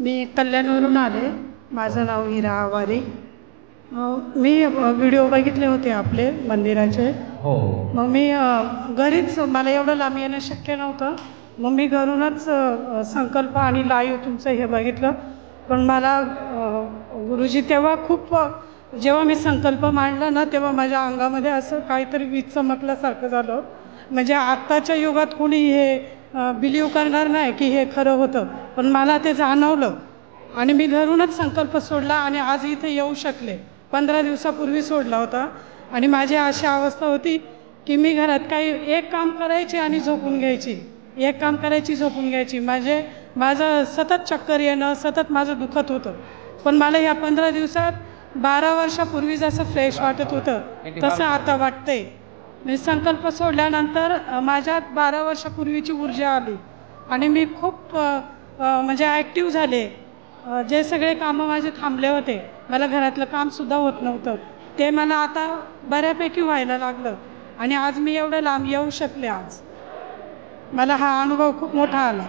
मी कल्याणवरून आले. माझं नाव हिरा आवारे. मी व्हिडिओ बघितले होते आपले मंदिराचे. हो. मग मी घरीच, मला एवढं लांब येणं शक्य नव्हतं. मग मी घरूनच संकल्प आणि लाईव्ह तुमचं हे बघितलं. पण मला गुरुजी तेव्हा खूप, जेव्हा मी संकल्प मांडला ना, तेव्हा माझ्या अंगामध्ये असं काहीतरी वीज चमकल्यासारखं झालं. म्हणजे आत्ताच्या युगात कोणी हे बिलीव करणार नाही की हे खरं होतं, पण मला ते जाणवलं आणि मी घरूनच संकल्प सोडला आणि आज इथे येऊ शकले. 15 दिवसापूर्वी सोडला होता आणि माझी अशी अवस्था होती की मी घरात काही एक काम करायची आणि झोपून घ्यायची, एक काम करायची झोपून घ्यायची. माझं सतत चक्कर येणं, सतत माझं दुखत होतं. पण मला ह्या 15 दिवसात 12 वर्षापूर्वी जसं फ्रेश वाटत होतं तसं आता वाटतंय. मी संकल्प सोडल्यानंतर माझ्यात 12 वर्षापूर्वीची ऊर्जा आली आणि मी खूप म्हणजे ॲक्टिव्ह झाले. जे सगळे कामं माझे थांबले होते, मला घरातलं कामसुद्धा होत नव्हतं, ते मला आता बऱ्यापैकी व्हायला लागलं आणि आज मी एवढं लांब येऊ शकले. आज मला हा अनुभव खूप मोठा आला.